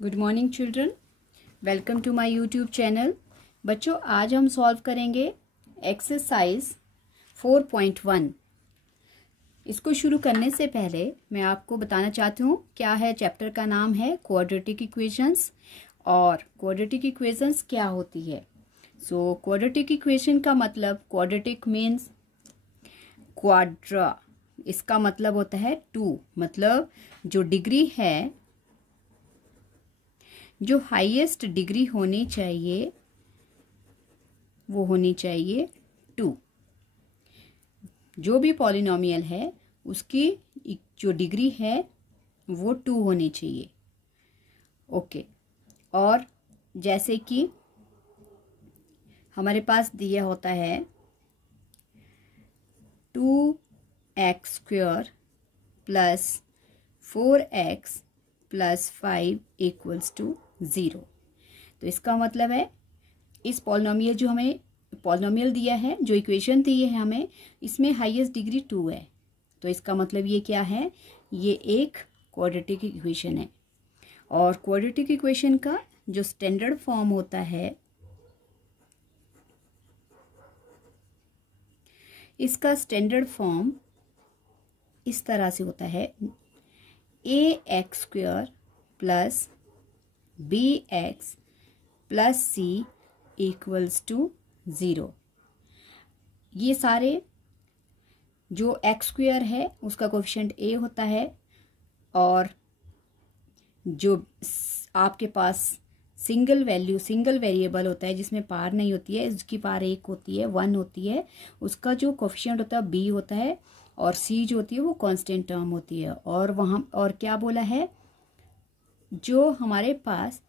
Good morning children, welcome to my YouTube channel. बच्चों, आज हम सॉल्व करेंगे एक्सरसाइज 4.1। इसको शुरू करने से पहले मैं आपको बताना चाहती हूँ क्या है। चैप्टर का नाम है क्वाड्रेटिक इक्वेशंस। और क्वाड्रेटिक इक्वेशंस क्या होती है? क्वाड्रेटिक इक्वेशन का मतलब, क्वाड्रेटिक मीन्स क्वाड्रा, इसका मतलब होता है 2। मतलब जो डिग्री है, जो हाईएस्ट डिग्री होनी चाहिए वो होनी चाहिए 2। जो भी पॉलिनोमियल है उसकी जो डिग्री है वो 2 होनी चाहिए। ओके। और जैसे कि हमारे पास दिया होता है 2x² plus 4x plus 5 equals to 0। तो इसका मतलब है इस पॉलिनोमियल जो हमें पॉलिनोमियल दिया है, जो इक्वेशन दी है हमें, इसमें हाईएस्ट डिग्री 2 है। तो इसका मतलब ये क्या है? ये एक क्वाड्रेटिक इक्वेशन है। और क्वाड्रेटिक इक्वेशन का जो स्टैंडर्ड फॉर्म होता है, इसका स्टैंडर्ड फॉर्म इस तरह से होता है ax² plus bx plus c equals to 0। ये सारे जो x² है उसका कोफिशिएंट a होता है, और जो आपके पास सिंगल वेरिएबल होता है जिसमें पार नहीं होती है, इसकी पार 1 होती है, 1 होती है, उसका जो कोफिशिएंट होता है b होता है, और c जो होती है वो कांस्टेंट टर्म होती है। और वहां और क्या बोला है, जो हमारे पास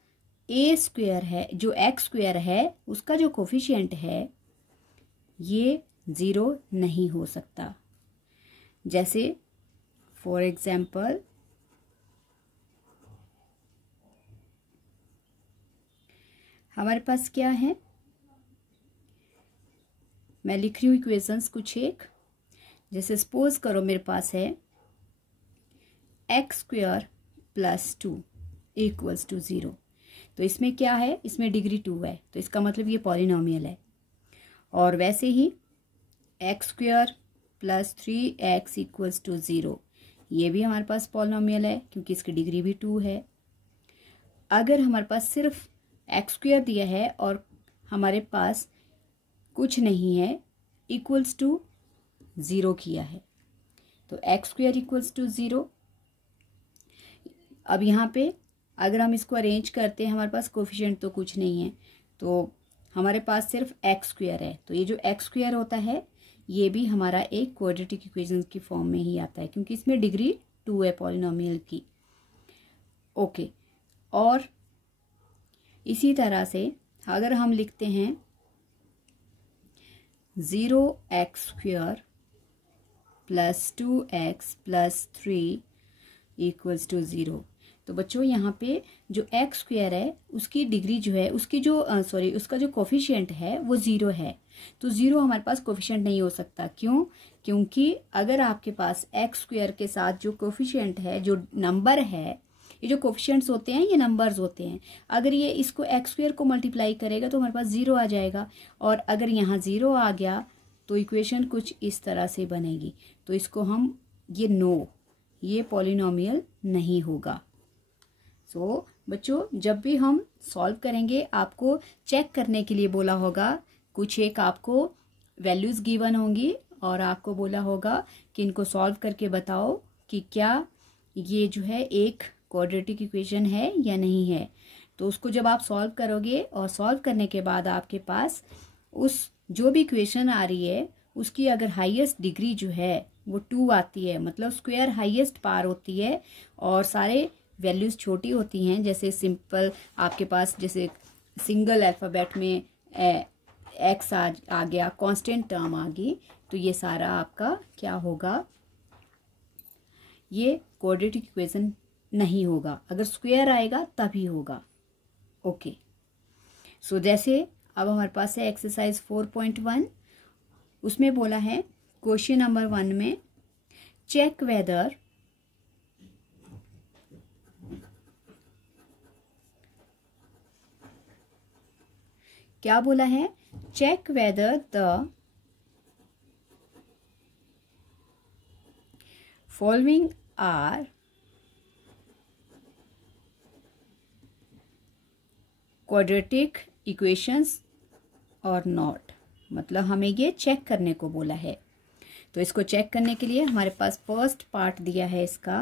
a² है, जो x² है, उसका जो कोफिशिएंट है ये 0 नहीं हो सकता। जैसे फॉर एग्जाम्पल हमारे पास क्या है, मैं लिख रही हूँ इक्वेशंस कुछ एक। जैसे सपोज करो मेरे पास है x² प्लस 2 इक्वल्स टू 0। तो इसमें क्या है, इसमें डिग्री 2 है, तो इसका मतलब ये पॉलिनोमियल है। और वैसे ही x² plus 3x equals to 0, ये भी हमारे पास पॉलिनोमियल है क्योंकि इसकी डिग्री भी 2 है। अगर हमारे पास सिर्फ x² दिया है और हमारे पास कुछ नहीं है, इक्वल्स टू 0 किया है, तो x² इक्वल्स टू 0। अब यहाँ पे अगर हम इसको अरेंज करते हैं, हमारे पास कोफिशिएंट तो कुछ नहीं है, तो हमारे पास सिर्फ x² है। तो ये जो x² होता है ये भी हमारा एक क्वाड्रेटिक इक्वेशन की फॉर्म में ही आता है क्योंकि इसमें डिग्री 2 है पॉलिनोमियल की। ओके। और इसी तरह से अगर हम लिखते हैं 0x² plus 2x plus 3 equals to 0, तो बच्चों यहाँ पे जो x² है उसकी डिग्री जो है, उसकी जो उसका जो कोफिशिएंट है वो 0 है। तो 0 हमारे पास कोफिशिएंट नहीं हो सकता। क्यों? क्योंकि अगर आपके पास x² के साथ जो कोफिशिएंट है, जो नंबर है, ये जो कोफिशिएंट्स होते हैं ये नंबर्स होते हैं, अगर ये इसको x² को मल्टीप्लाई करेगा तो हमारे पास 0 आ जाएगा। और अगर यहाँ 0 आ गया तो इक्वेशन कुछ इस तरह से बनेगी। तो इसको हम ये पॉलिनोमियल नहीं होगा। बच्चों, जब भी हम सॉल्व करेंगे आपको चेक करने के लिए बोला होगा, कुछ एक आपको वैल्यूज गिवन होंगी और आपको बोला होगा कि इनको सॉल्व करके बताओ कि क्या ये जो है एक क्वाड्रेटिक इक्वेशन है या नहीं है। तो उसको जब आप सॉल्व करोगे और सॉल्व करने के बाद आपके पास उस जो भी इक्वेशन आ रही है उसकी अगर हाईएस्ट डिग्री जो है वो 2 आती है, मतलब स्क्वायर हाईएस्ट पार होती है और सारे वैल्यूज छोटी होती हैं, जैसे सिंपल आपके पास जैसे सिंगल अल्फ़ाबेट में एक्स आ गया, कांस्टेंट टर्म आ गई, तो ये सारा आपका क्या होगा, ये क्वाड्रेटिक इक्वेशन नहीं होगा। अगर स्क्वायर आएगा तभी होगा। ओके। जैसे अब हमारे पास है एक्सरसाइज 4.1। उसमें बोला है क्वेश्चन नंबर 1 में चेक वेदर क्या बोला है, check whether the following are quadratic equations और नॉट, मतलब हमें ये चेक करने को बोला है। तो इसको चेक करने के लिए हमारे पास फर्स्ट पार्ट दिया है इसका।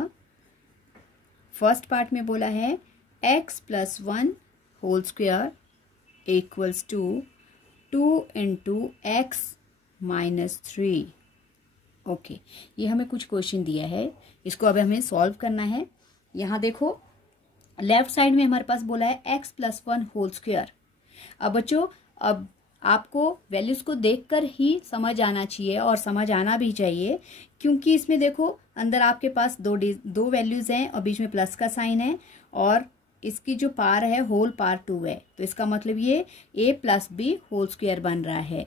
फर्स्ट पार्ट में बोला है x + 1 whole square equals to 2 × x - 3। Okay, ये हमें कुछ क्वेश्चन दिया है, इसको अब हमें सॉल्व करना है। यहाँ देखो लेफ्ट साइड में हमारे पास बोला है x + 1 होल स्क्वायर। अब बच्चों, अब आपको वैल्यूज को देखकर ही समझ आना चाहिए और समझ आना भी चाहिए, क्योंकि इसमें देखो अंदर आपके पास दो वैल्यूज हैं और बीच में प्लस का साइन है, और इसकी जो पार है होल पार 2 है। तो इसका मतलब ये a + b होल स्क्वायर बन रहा है,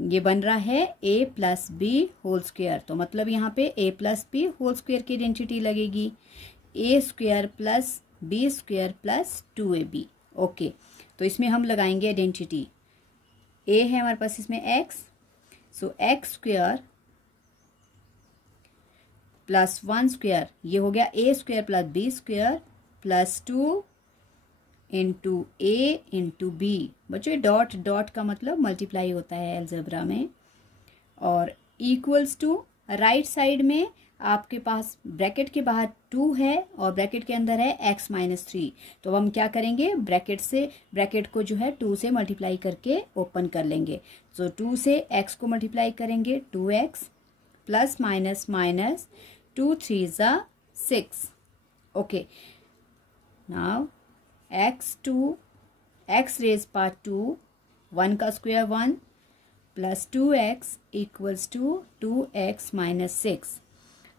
ये बन रहा है a + b होल स्क्वायर। तो मतलब यहाँ पे a + b होल स्क्वायर की आइडेंटिटी लगेगी, a² + b² + 2ab। ओके, तो इसमें हम लगाएंगे आइडेंटिटी। a है हमारे पास इसमें x, सो x² + 1 स्क्वायर, ये हो गया a² + b² + 2 × a × b। बच्चों ये डॉट डॉट का मतलब मल्टीप्लाई होता है अलजेब्रा में, और इक्वल्स टू राइट साइड में आपके पास ब्रैकेट के बाहर 2 है और ब्रैकेट के अंदर है x - 3। तो हम क्या करेंगे, ब्रैकेट को जो है 2 से मल्टीप्लाई करके ओपन कर लेंगे। तो 2 से x को मल्टीप्लाई करेंगे 2x ± 2 3 = 6। Okay, now x raised power 2, 1 का स्क्वायर 1 + 2x = 2x - 6।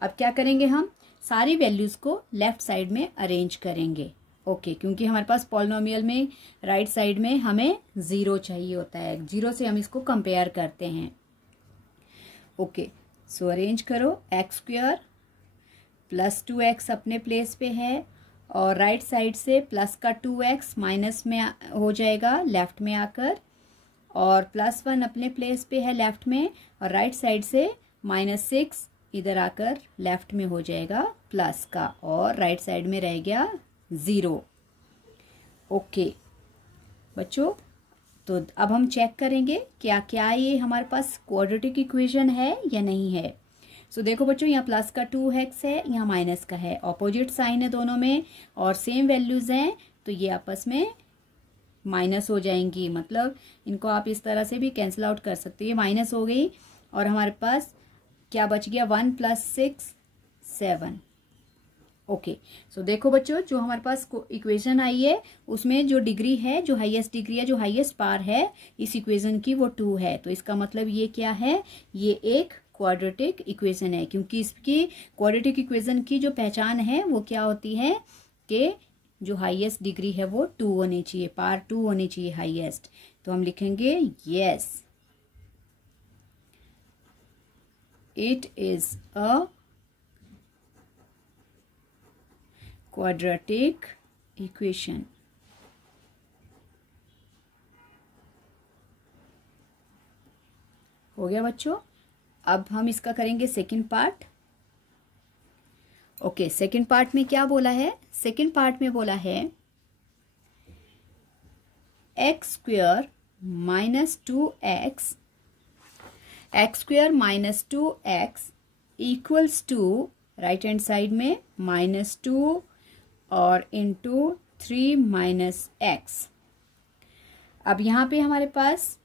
अब क्या करेंगे, हम सारी वैल्यूज को लेफ्ट साइड में अरेंज करेंगे। ओके, क्योंकि हमारे पास पॉलिनोमियल में राइट साइड में हमें 0 चाहिए होता है, 0 से हम इसको कंपेयर करते हैं। ओके, सो अरेंज करो, x² + 2x अपने प्लेस पे है, और राइट साइड से प्लस का 2x माइनस में हो जाएगा लेफ्ट में आकर, और +1 अपने प्लेस पे है लेफ्ट में, और राइट साइड से -6 इधर आकर लेफ्ट में हो जाएगा प्लस का, और राइट साइड में रह गया 0। ओके बच्चों, तो अब हम चेक करेंगे क्या क्या ये हमारे पास क्वाड्रेटिक इक्वेशन है या नहीं है। सो देखो बच्चों, यहाँ प्लस का 2x है, यहाँ माइनस का है, ऑपोजिट साइन है दोनों में और सेम वैल्यूज हैं, तो ये आपस में माइनस हो जाएंगी। मतलब इनको आप इस तरह से भी कैंसिल आउट कर सकते हो, ये माइनस हो गई और हमारे पास क्या बच गया, 1 + 6 7। ओके, सो देखो बच्चों, जो हमारे पास इक्वेशन आई है उसमें जो डिग्री है, जो हाईएस्ट डिग्री है, जो हाईएस्ट पार है इस इक्वेशन की, वो 2 है। तो इसका मतलब ये क्या है, ये एक क्वाड्रेटिक इक्वेशन है, क्योंकि इसकी क्वाड्रेटिक इक्वेशन की जो पहचान है वो क्या होती है कि जो हाईएस्ट डिग्री है वो 2 होनी चाहिए, पार 2 होनी चाहिए हाईएस्ट। तो हम लिखेंगे yes, it is a quadratic equation. हो गया बच्चों। अब हम इसका करेंगे second part. Okay, second part में क्या बोला है, सेकंड पार्ट में बोला है x² - 2x equals to right hand side में -2 और इंटू 3 - x। अब यहाँ पे हमारे पास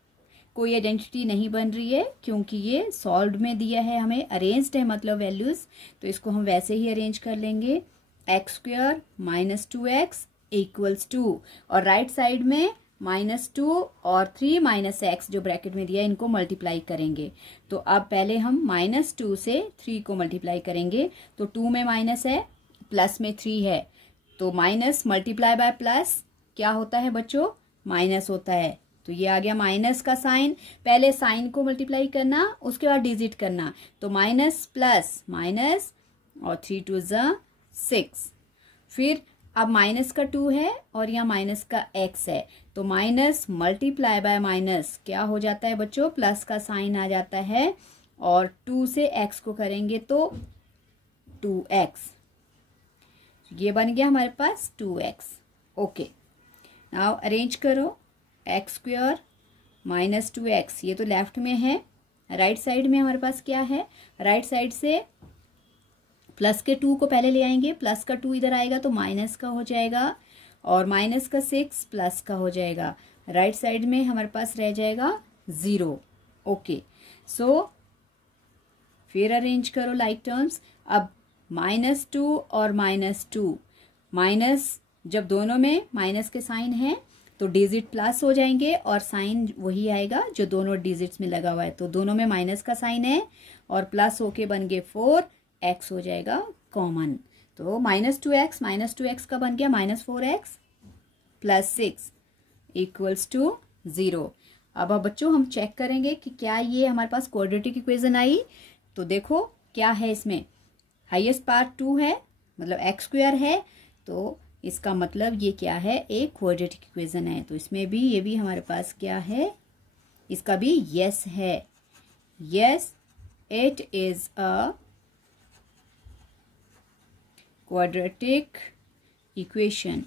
कोई आइडेंटिटी नहीं बन रही है, क्योंकि ये सॉल्व्ड में दिया है, हमें अरेंज्ड है मतलब वैल्यूज, तो इसको हम वैसे ही अरेंज कर लेंगे। x² - 2x इक्वल्स टू, और राइट साइड में -2 और 3 - x जो ब्रैकेट में दिया है, इनको मल्टीप्लाई करेंगे। तो अब पहले हम -2 से 3 को मल्टीप्लाई करेंगे, तो 2 में माइनस है, प्लस में 3 है, तो माइनस मल्टीप्लाई बाय प्लस क्या होता है बच्चों, माइनस होता है। तो ये आ गया माइनस का साइन, पहले साइन को मल्टीप्लाई करना, उसके बाद डिजिट करना, तो माइनस प्लस माइनस और 3 × 2 = 6। फिर अब माइनस का 2 है और यहाँ माइनस का x है, तो माइनस मल्टीप्लाई बाय माइनस क्या हो जाता है बच्चों, प्लस का साइन आ जाता है, और 2 से x को करेंगे तो 2x, ये बन गया हमारे पास 2x। ओके, नाउ अरेंज करो, एक्स स्क्वायर माइनस 2x, ये तो लेफ्ट में है, राइट साइड में हमारे पास क्या है, राइट साइड से प्लस के 2 को पहले ले आएंगे, प्लस का 2 इधर आएगा तो माइनस का हो जाएगा, और माइनस का 6 प्लस का हो जाएगा, राइट साइड में हमारे पास रह जाएगा 0। ओके, सो फिर अरेंज करो लाइक टर्म्स। अब -2 और -2, माइनस जब दोनों में माइनस के साइन है तो डिजिट प्लस हो जाएंगे और साइन वही आएगा जो दोनों डिजिट्स में लगा हुआ है, तो दोनों में माइनस का साइन है और प्लस होके बन गए 4, x हो जाएगा कॉमन, तो -2x का बन गया -4x प्लस 6 इक्वल्स टू 0। अब बच्चों हम चेक करेंगे कि क्या ये हमारे पास क्वाड्रेटिक इक्वेशन आई, तो देखो क्या है इसमें, हाईएस्ट पार्ट 2 है, मतलब x स्क्वायर है, तो इसका मतलब ये क्या है, एक क्वाड्रेटिक इक्वेशन है, तो इसमें भी ये भी हमारे पास क्या है, इसका भी यस है, yes it is a quadratic equation,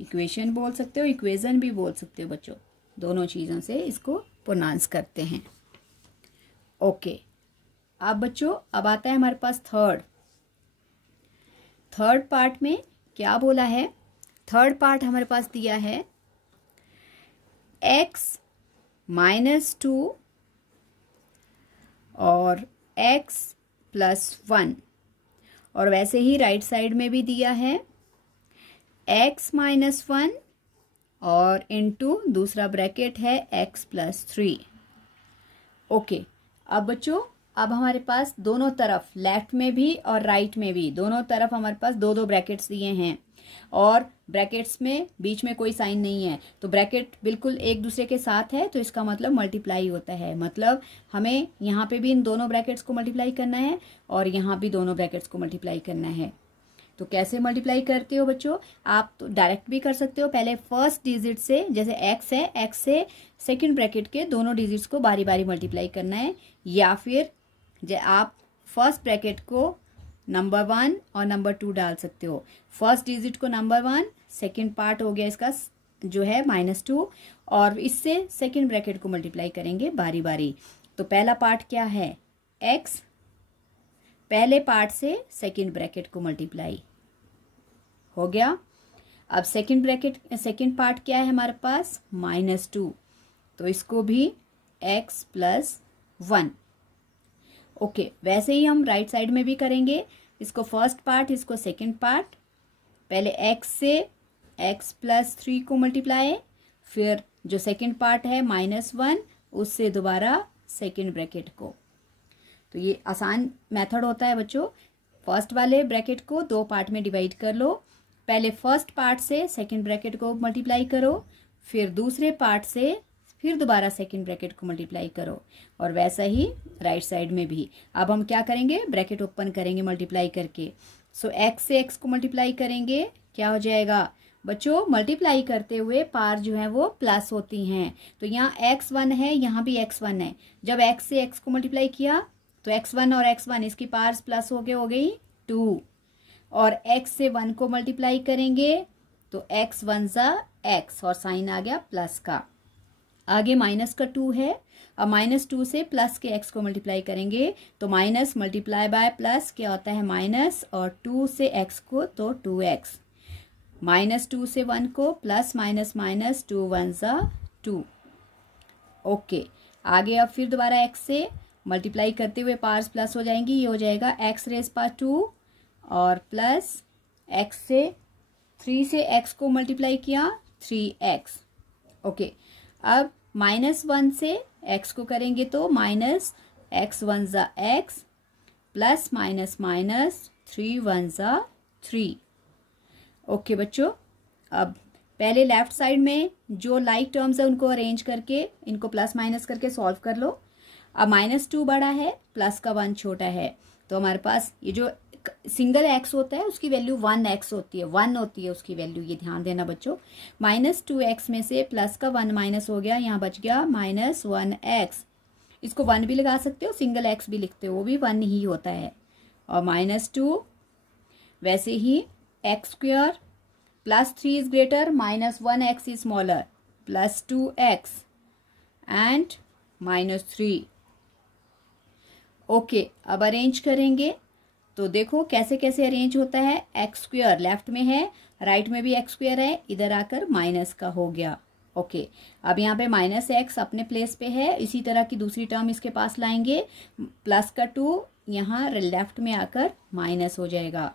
equation बोल सकते हो, इक्वेशन भी बोल सकते हो बच्चों, दोनों चीजों से इसको प्रोनाउंस करते हैं। ओके, अब बच्चों अब आता है हमारे पास थर्ड पार्ट में क्या बोला है, थर्ड पार्ट हमारे पास दिया है x -2 और x +1, और वैसे ही राइट साइड में भी दिया है x -1 और इनटू दूसरा ब्रैकेट है x +3। ओके, अब बच्चों अब हमारे पास दोनों तरफ, लेफ्ट में भी और राइट में भी, दोनों तरफ हमारे पास दो दो ब्रैकेट्स दिए हैं, और ब्रैकेट्स में बीच में कोई साइन नहीं है, तो ब्रैकेट बिल्कुल एक दूसरे के साथ है, तो इसका मतलब मल्टीप्लाई होता है, मतलब हमें यहाँ पे भी इन दोनों ब्रैकेट्स को मल्टीप्लाई करना है और यहाँ भी दोनों ब्रैकेट्स को मल्टीप्लाई करना है। तो कैसे मल्टीप्लाई करते हो बच्चों, आप तो डायरेक्ट भी कर सकते हो, पहले फर्स्ट डिजिट से, जैसे x है, x से सेकंड ब्रैकेट के दोनों डिजिट्स को बारी बारी मल्टीप्लाई करना है, या फिर आप फर्स्ट ब्रैकेट को नंबर 1 और नंबर 2 डाल सकते हो, फर्स्ट डिजिट को नंबर 1, सेकंड पार्ट हो गया इसका जो है -2, और इससे सेकंड ब्रैकेट को मल्टीप्लाई करेंगे बारी बारी। तो पहला पार्ट क्या है, x, पहले पार्ट से सेकंड ब्रैकेट को मल्टीप्लाई हो गया। अब सेकंड पार्ट क्या है हमारे पास, -2, तो इसको भी x +1। ओके, वैसे ही हम राइट साइड में भी करेंगे, इसको फर्स्ट पार्ट, इसको सेकंड पार्ट, पहले x से x +3 को मल्टीप्लाई, फिर जो सेकंड पार्ट है -1, उससे दोबारा सेकंड ब्रैकेट को। तो ये आसान मेथड होता है बच्चों, फर्स्ट वाले ब्रैकेट को दो पार्ट में डिवाइड कर लो, पहले फर्स्ट पार्ट से सेकंड ब्रैकेट को मल्टीप्लाई करो, फिर दूसरे पार्ट से फिर दोबारा सेकंड ब्रैकेट को मल्टीप्लाई करो, और वैसा ही राइट साइड में भी। अब हम क्या करेंगे, ब्रैकेट ओपन करेंगे मल्टीप्लाई करके, सो x से x को मल्टीप्लाई करेंगे, क्या हो जाएगा बच्चों, मल्टीप्लाई करते हुए पार जो है वो प्लस होती हैं, तो यहाँ x1 है, यहाँ भी x1 है, जब x से x को मल्टीप्लाई किया तो x1 और x1 इसकी पार्स प्लस हो गई 2, और x से 1 को मल्टीप्लाई करेंगे तो x1 ज़ा x, और साइन आ गया प्लस का। आगे माइनस का 2 है, अब -2 से प्लस के x को मल्टीप्लाई करेंगे तो माइनस मल्टीप्लाई बाय प्लस क्या होता है माइनस, और 2 से x को तो 2x, -2 से 1 को प्लस माइनस माइनस 2 1 ज़ा 2। ओके, आगे अब फिर दोबारा x से मल्टीप्लाई करते हुए पार्स प्लस हो जाएंगी, ये हो जाएगा x⁻², और प्लस x से 3 से x को मल्टीप्लाई किया 3x। ओके, अब -1 से x को करेंगे तो -x1 ज़ा x, प्लस माइनस माइनस 3 1 ज़ा 3। ओके बच्चों, अब पहले लेफ्ट साइड में जो लाइक टर्म्स है उनको अरेंज करके इनको प्लस माइनस करके सॉल्व कर लो। अब -2 बड़ा है, प्लस का 1 छोटा है, तो हमारे पास ये जो सिंगल एक्स होता है उसकी वैल्यू 1x होती है, 1 होती है उसकी वैल्यू, ये ध्यान देना बच्चों। -2x में से प्लस का 1 माइनस हो गया, यहाँ बच गया -1x। इसको 1 भी लगा सकते हो, सिंगल x भी लिखते हो, वो भी 1 ही होता है। और -2 वैसे ही x² +3 is greater, -1x is smaller, +2x and -3। Okay, अब अरेंज करेंगे तो देखो कैसे कैसे अरेंज होता है। x² लेफ्ट में है, राइट में भी x² है, इधर आकर माइनस का हो गया। ओके, अब यहाँ पे -x अपने प्लेस पे है, इसी तरह की दूसरी टर्म इसके पास लाएंगे, प्लस का 2 यहाँ लेफ्ट में आकर माइनस हो जाएगा।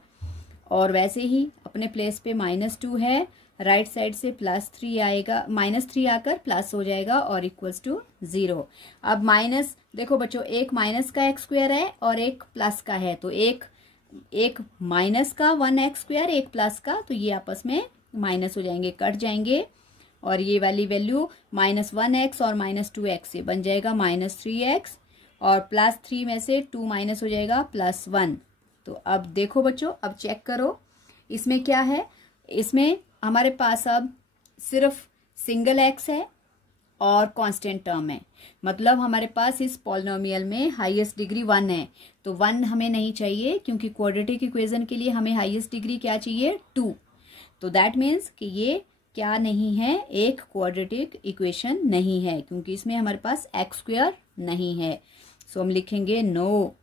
और वैसे ही अपने प्लेस पे -2 है, राइट साइड से +3 आएगा, -3 आकर प्लस हो जाएगा और इक्वल्स टू 0। अब माइनस देखो बच्चों, एक माइनस का x² है और एक प्लस का है, तो एक माइनस का 1x², एक प्लस का, तो ये आपस में माइनस हो जाएंगे, कट जाएंगे। और ये वाली वैल्यू -1x और -2x से बन जाएगा -3x, और +3 में से 2 माइनस हो जाएगा +1। तो अब देखो बच्चों, अब चेक करो इसमें क्या है। इसमें हमारे पास अब सिर्फ सिंगल x है और कांस्टेंट टर्म है, मतलब हमारे पास इस पॉलिनोमियल में हाईएस्ट डिग्री 1 है। तो 1 हमें नहीं चाहिए, क्योंकि क्वाड्रेटिक इक्वेशन के लिए हमें हाईएस्ट डिग्री क्या चाहिए, 2। तो दैट मीन्स कि ये क्या नहीं है, एक क्वाड्रेटिक इक्वेशन नहीं है, क्योंकि इसमें हमारे पास x² नहीं है। सो हम लिखेंगे no,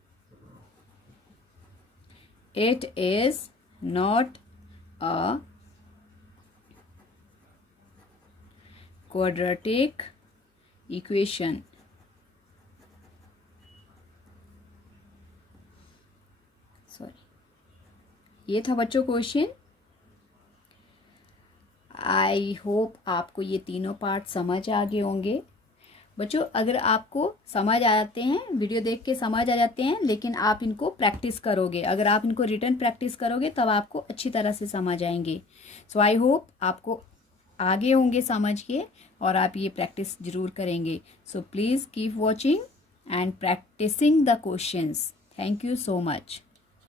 it is not a quadratic equation। Sorry, ये था बच्चों क्वेश्चन। आई होप आपको ये तीनों पार्ट समझ आ गए होंगे। बच्चों अगर आपको समझ आ जाते हैं, वीडियो देख के समझ आ जाते हैं, लेकिन आप इनको प्रैक्टिस करोगे, अगर आप इनको रिटर्न प्रैक्टिस करोगे तब आपको अच्छी तरह से समझ आएंगे। सो आई होप आपको आगे होंगे समझ के, और आप ये प्रैक्टिस जरूर करेंगे। So please keep watching and practicing the questions. Thank you so much.